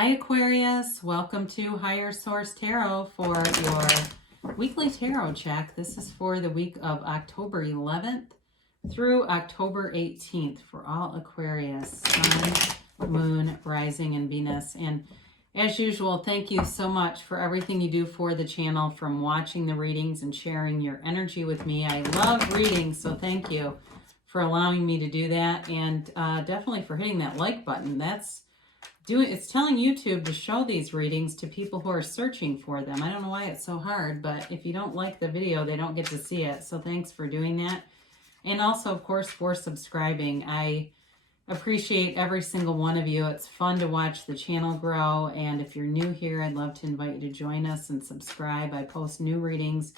Hi Aquarius, welcome to Higher Source Tarot for your weekly tarot check. This is for the week of October 11th through October 18th for all Aquarius, Sun, Moon, Rising, and Venus. And as usual, thank you so much for everything you do for the channel, from watching the readings and sharing your energy with me. I love readings, so thank you for allowing me to do that, and definitely for hitting that like button. It's telling YouTube to show these readings to people who are searching for them. I don't know why it's so hard, but if you don't like the video, they don't get to see it. So thanks for doing that. And also, of course, for subscribing. I appreciate every single one of you. It's fun to watch the channel grow. And if you're new here, I'd love to invite you to join us and subscribe. I post new readings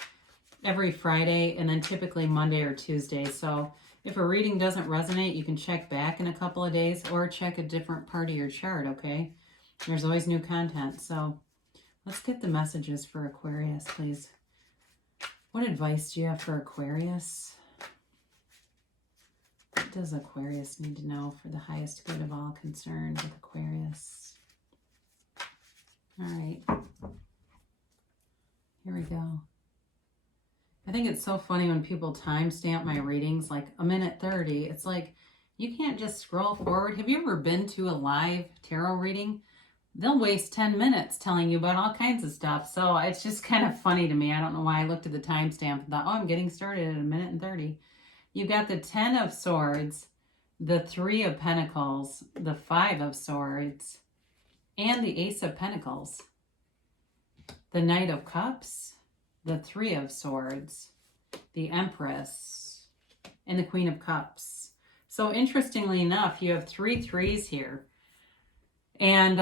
every Friday and then typically Monday or Tuesday. So if a reading doesn't resonate, you can check back in a couple of days or check a different part of your chart, okay? There's always new content. So let's get the messages for Aquarius, please. What advice do you have for Aquarius? What does Aquarius need to know for the highest good of all concerned with Aquarius? All right. Here we go. I think it's so funny when people timestamp my readings like a minute 30. It's like, you can't just scroll forward. Have you ever been to a live tarot reading? They'll waste 10 minutes telling you about all kinds of stuff. So it's just kind of funny to me. I don't know why I looked at the timestamp and thought, oh, I'm getting started at a minute and 30. You got the 10 of Swords, the 3 of Pentacles, the 5 of Swords, and the Ace of Pentacles. The Knight of Cups, the 3 of Swords, the Empress, and the Queen of Cups. So interestingly enough, you have 3 threes here. And,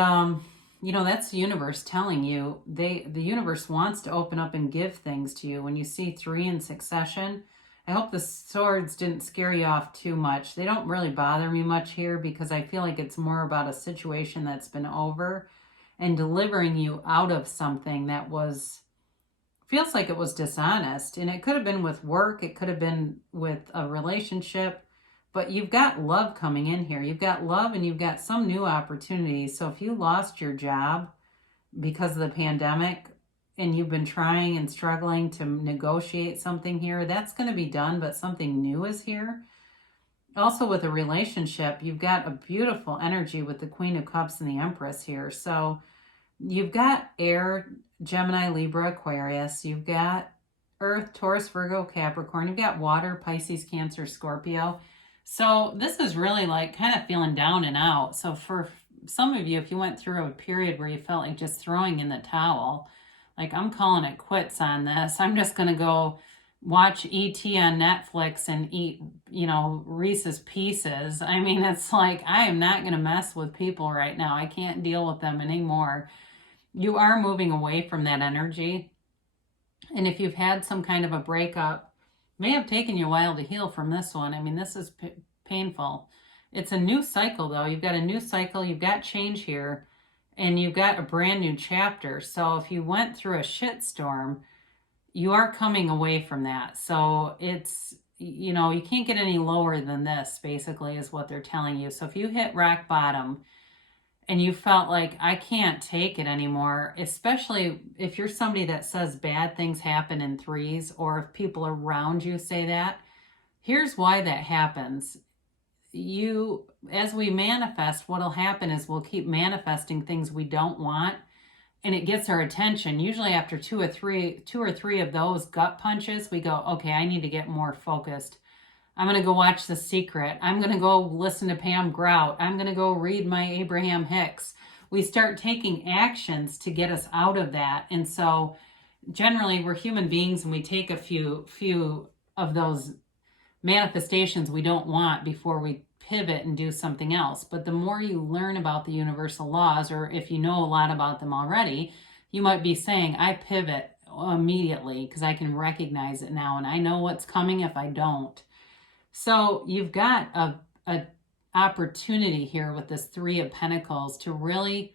you know, that's the universe telling you. The universe wants to open up and give things to you. When you see 3 in succession, I hope the swords didn't scare you off too much. They don't really bother me much here because I feel like it's more about a situation that's been over and delivering you out of something that feels like it was dishonest. And it could have been with work. It could have been with a relationship. But you've got love coming in here. You've got love and you've got some new opportunities. So if you lost your job because of the pandemic and you've been trying and struggling to negotiate something here, that's going to be done, but something new is here. Also with a relationship, you've got a beautiful energy with the Queen of Cups and the Empress here. So you've got air, Gemini, Libra, Aquarius. You've got Earth, Taurus, Virgo, Capricorn. You've got water, Pisces, Cancer, Scorpio. So this is really like kind of feeling down and out. So for some of you, if you went through a period where you felt like just throwing in the towel, like I'm calling it quits on this. I'm just going to go watch E.T. on Netflix and eat, you know, Reese's Pieces. I mean, it's like, I am not going to mess with people right now. I can't deal with them anymore. You are moving away from that energy. And if you've had some kind of a breakup, may have taken you a while to heal from this one. I mean, this is painful. It's a new cycle, though. You've got a new cycle. You've got change here. And you've got a brand new chapter. So if you went through a shitstorm, you are coming away from that. So it's, you know, you can't get any lower than this, basically, is what they're telling you. So if you hit rock bottom and you felt like, I can't take it anymore, especially if you're somebody that says bad things happen in threes, or if people around you say that, here's why that happens. As we manifest, what'll happen is we'll keep manifesting things we don't want, and it gets our attention. Usually after two or three of those gut punches, we go, okay, I need to get more focused. I'm going to go watch The Secret. I'm going to go listen to Pam Grout. I'm going to go read my Abraham Hicks. We start taking actions to get us out of that. And so generally we're human beings and we take a few of those manifestations we don't want before we pivot and do something else. But the more you learn about the universal laws, or if you know a lot about them already, you might be saying, I pivot immediately because I can recognize it now and I know what's coming if I don't. So you've got a opportunity here with this 3 of Pentacles to really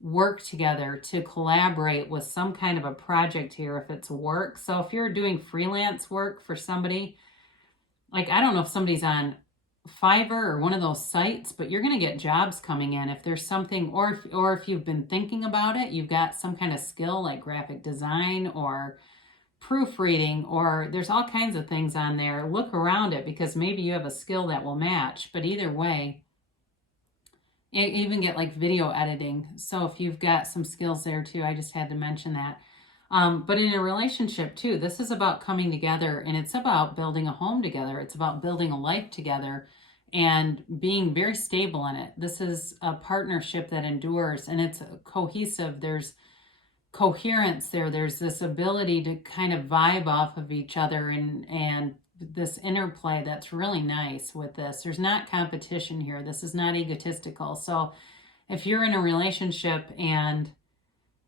work together, to collaborate with some kind of a project here if it's work. So if you're doing freelance work for somebody, like I don't know if somebody's on Fiverr or one of those sites, but you're going to get jobs coming in if there's something, or if you've been thinking about it, you've got some kind of skill like graphic design or proofreading, or there's all kinds of things on there. Look around it because maybe you have a skill that will match, but either way, you even get like video editing. So if you've got some skills there too, I just had to mention that. But in a relationship too, this is about coming together, and it's about building a home together. It's about building a life together and being very stable in it. This is a partnership that endures, and it's cohesive. There's coherence there. There's this ability to kind of vibe off of each other, and this interplay that's really nice with this. There's not competition here. This is not egotistical. So if you're in a relationship and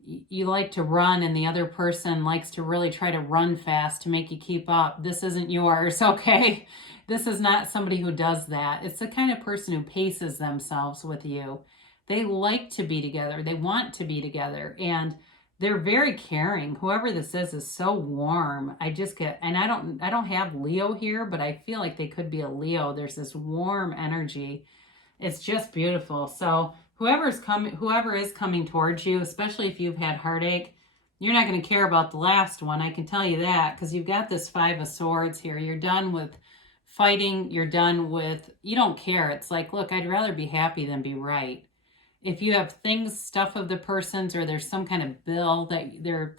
you like to run and the other person likes to really try to run fast to make you keep up, this isn't yours, okay? This is not somebody who does that. It's the kind of person who paces themselves with you. They like to be together. They want to be together, and they're very caring. Whoever this is so warm. I just get, and I don't have Leo here, but I feel like they could be a Leo. There's this warm energy. It's just beautiful. So whoever is coming towards you, especially if you've had heartache, you're not going to care about the last one. I can tell you that, because you've got this Five of Swords here. You're done with fighting. You're done with, you don't care. It's like, look, I'd rather be happy than be right. If you have stuff of the person's, or there's some kind of bill that they're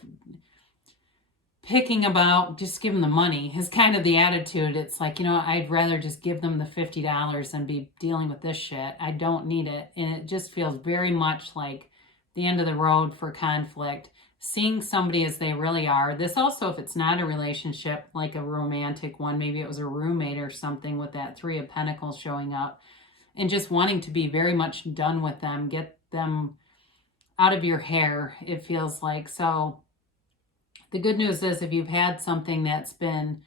picking about, just give them the money is kind of the attitude. It's like, I'd rather just give them the $50 than be dealing with this shit. I don't need it. And it just feels very much like the end of the road for conflict. Seeing somebody as they really are. This also, if it's not a relationship, like a romantic one, maybe it was a roommate or something with that Three of Pentacles showing up, and just wanting to be very much done with them, get them out of your hair, it feels like. So the good news is, if you've had something that's been,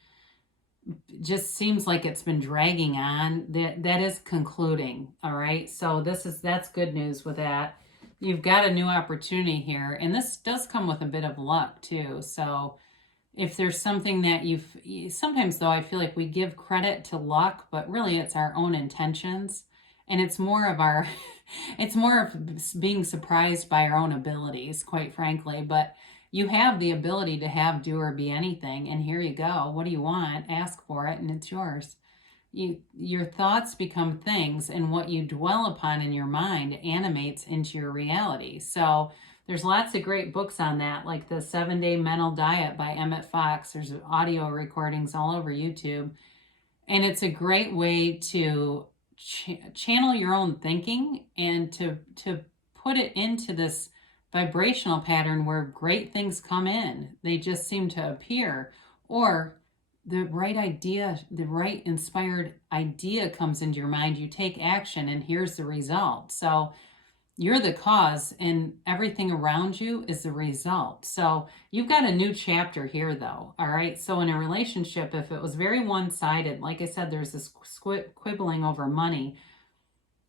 just seems like it's been dragging on, that is concluding, all right? So that's good news with that. You've got a new opportunity here, and this does come with a bit of luck too. So if there's something that sometimes though, I feel like we give credit to luck, but really it's our own intentions. And it's more of it's more of being surprised by our own abilities, quite frankly. But you have the ability to have, do, or be anything. And here you go. What do you want? Ask for it, and it's yours. Your thoughts become things, and what you dwell upon in your mind animates into your reality. So there's lots of great books on that, like the 7-Day Mental Diet by Emmett Fox. There's audio recordings all over YouTube. And it's a great way to channel your own thinking, and to put it into this vibrational pattern where great things come in. They just seem to appear, or the right idea, the right inspired idea comes into your mind. You take action, and here's the result. So you're the cause, and everything around you is the result. So you've got a new chapter here, though. All right. So in a relationship, if it was very one-sided, like I said, there's this quibbling over money.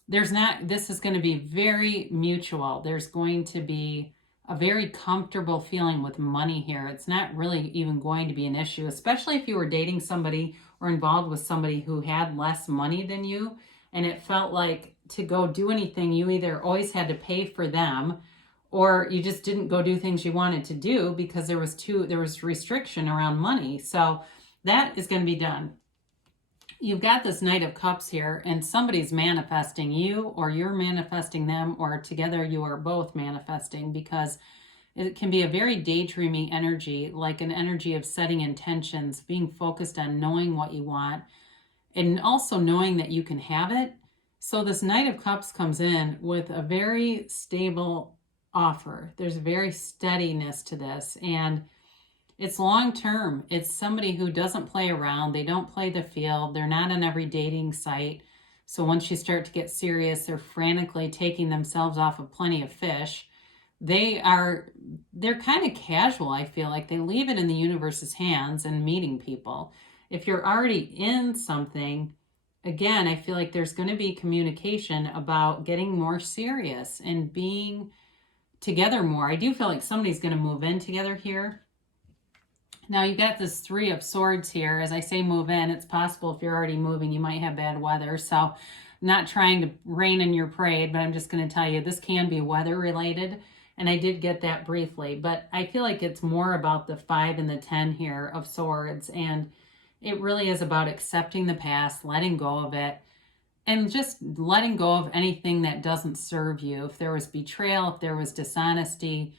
This is going to be very mutual. There's going to be a very comfortable feeling with money here. It's not really even going to be an issue, especially if you were dating somebody or involved with somebody who had less money than you, and it felt like to go do anything, you either always had to pay for them, or you just didn't go do things you wanted to do because there was restriction around money. So that is going to be done. You've got this Knight of Cups here, and somebody's manifesting you, or you're manifesting them, or together you are both manifesting, because it can be a very daydreamy energy, like an energy of setting intentions, being focused on knowing what you want, and also knowing that you can have it. So this Knight of Cups comes in with a very stable offer. There's a very steadiness to this, and it's long-term. It's somebody who doesn't play around. They don't play the field. They're not on every dating site. So once you start to get serious, they're frantically taking themselves off of Plenty of Fish. They're kind of casual, I feel like. They leave it in the universe's hands and meeting people. If you're already in something, again, I feel like there's going to be communication about getting more serious and being together more. I do feel like somebody's going to move in together here. Now you got this Three of Swords here. As I say, move in. It's possible if you're already moving, you might have bad weather. So not trying to rain in your parade, but I'm just going to tell you this can be weather related. And I did get that briefly, but I feel like it's more about the 5 and the 10 here of Swords. And it really is about accepting the past, letting go of it, and just letting go of anything that doesn't serve you. If there was betrayal, if there was dishonesty,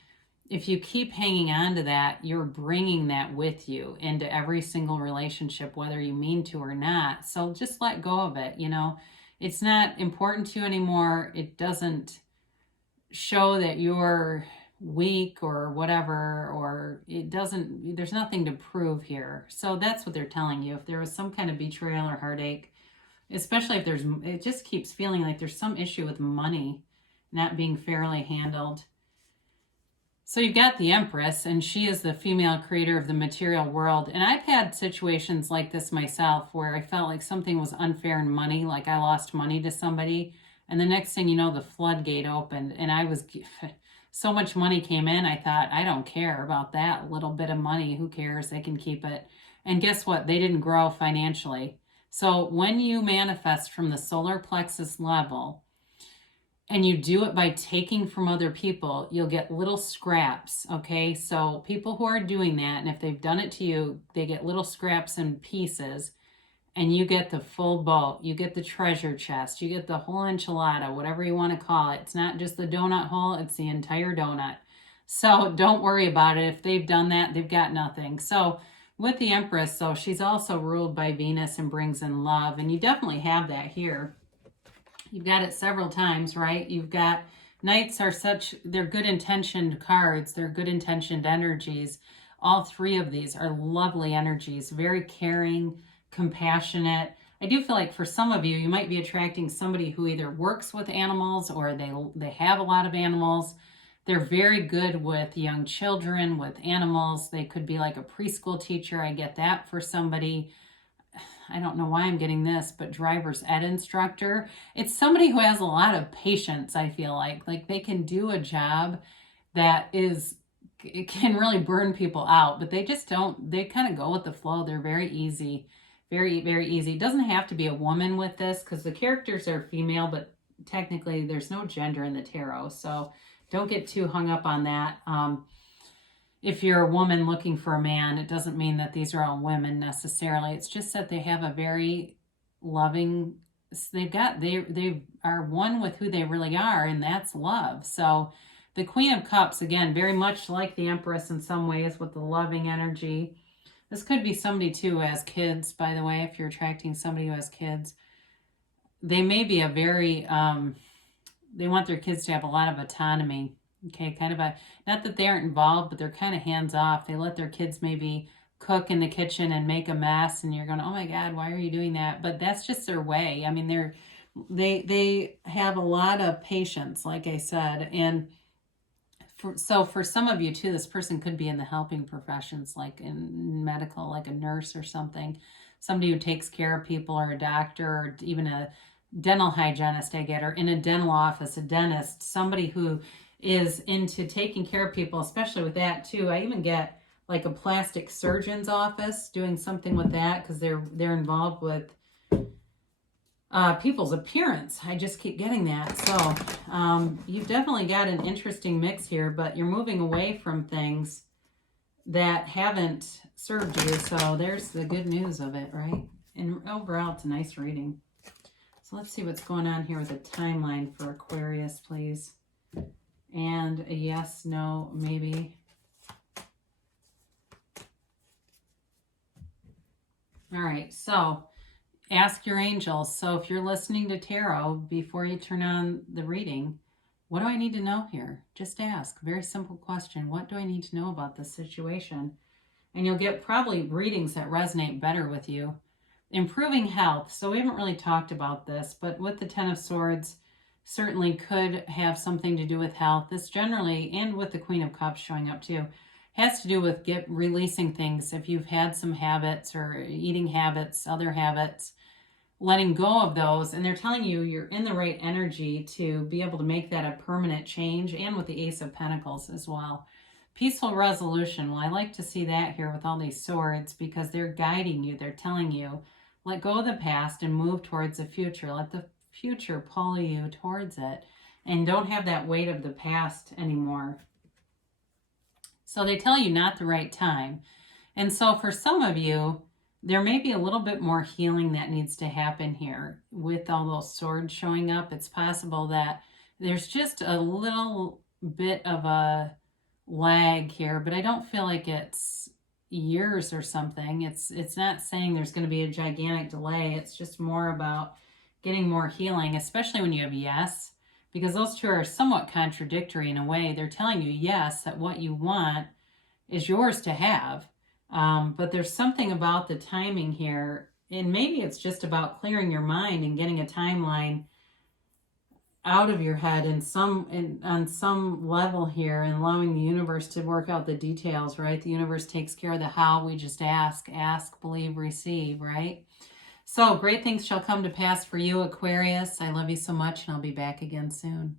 if you keep hanging on to that, you're bringing that with you into every single relationship, whether you mean to or not. So just let go of it. It's not important to you anymore. It doesn't show that you're weak or whatever, or there's nothing to prove here. So that's what they're telling you. If there was some kind of betrayal or heartache, especially if it just keeps feeling like there's some issue with money not being fairly handled. So you've got the Empress, and she is the female creator of the material world. And I've had situations like this myself where I felt like something was unfair in money, like I lost money to somebody. And the next thing you know, the floodgate opened, and so much money came in, I thought, I don't care about that little bit of money. Who cares? They can keep it. And guess what? They didn't grow financially. So when you manifest from the solar plexus level, and you do it by taking from other people, you'll get little scraps, okay? So people who are doing that, and if they've done it to you, they get little scraps and pieces, and you get the full boat. You get the treasure chest. You get the whole enchilada, whatever you want to call it. It's not just the donut hole, it's the entire donut. So don't worry about it. If they've done that, they've got nothing. So with the Empress, though, she's also ruled by Venus and brings in love, and you definitely have that here. You've got it several times, right? You've got Knights they're good intentioned cards. They're good intentioned energies. All 3 of these are lovely energies, very caring, compassionate. I do feel like for some of you, you might be attracting somebody who either works with animals or they have a lot of animals. They're very good with young children, with animals. They could be like a preschool teacher. I get that for somebody. I don't know why I'm getting this, but driver's ed instructor. It's somebody who has a lot of patience, I feel like. Like they can do a job that it can really burn people out, but they just don't, they kind of go with the flow. They're very easy, very, very easy. It doesn't have to be a woman with this because the characters are female, but technically there's no gender in the tarot. So don't get too hung up on that. If you're a woman looking for a man, it doesn't mean that these are all women necessarily. It's just that they have a very loving, they are one with who they really are, and that's love. So the Queen of Cups, again, very much like the Empress in some ways with the loving energy. This could be somebody too who has kids, by the way, if you're attracting somebody who has kids. They may be they want their kids to have a lot of autonomy. Okay, kind of not that they aren't involved, but they're kind of hands off. They let their kids maybe cook in the kitchen and make a mess, and you're going, oh my God, why are you doing that? But that's just their way. I mean, they have a lot of patience, like I said. And so for some of you too, this person could be in the helping professions, like in medical, like a nurse or something. Somebody who takes care of people, or a doctor, or even a dental hygienist, I get, or in a dental office, a dentist, somebody who is into taking care of people, especially with that too. I even get like a plastic surgeon's office doing something with that because they're involved with people's appearance. I just keep getting that. So you've definitely got an interesting mix here, but you're moving away from things that haven't served you. So there's the good news of it, right? And overall, it's a nice reading. So let's see what's going on here with a timeline for Aquarius, please. And a yes, no, maybe. All right, so ask your angels. So if you're listening to tarot, before you turn on the reading, what do I need to know here? Just ask. Very simple question. What do I need to know about this situation? And you'll get probably readings that resonate better with you. Improving health. So we haven't really talked about this, but with the Ten of Swords, certainly could have something to do with health. This generally, and with the Queen of Cups showing up too, has to do with releasing things. If you've had some habits or eating habits, other habits, letting go of those. And they're telling you you're in the right energy to be able to make that a permanent change. And with the Ace of Pentacles as well. Peaceful resolution. Well, I like to see that here with all these swords because they're guiding you. They're telling you, let go of the past and move towards the future. Let the future pull you towards it. And don't have that weight of the past anymore. So they tell you not the right time. And so for some of you, there may be a little bit more healing that needs to happen here with all those swords showing up. It's possible that there's just a little bit of a lag here, but I don't feel like it's years or something. It's not saying there's going to be a gigantic delay. It's just more about getting more healing, especially when you have yes, because those two are somewhat contradictory in a way. They're telling you yes, that what you want is yours to have. But there's something about the timing here, and maybe it's just about clearing your mind and getting a timeline out of your head on some level here, and allowing the universe to work out the details, right? The universe takes care of the how. We just ask, believe, receive, right? So great things shall come to pass for you, Aquarius. I love you so much, and I'll be back again soon.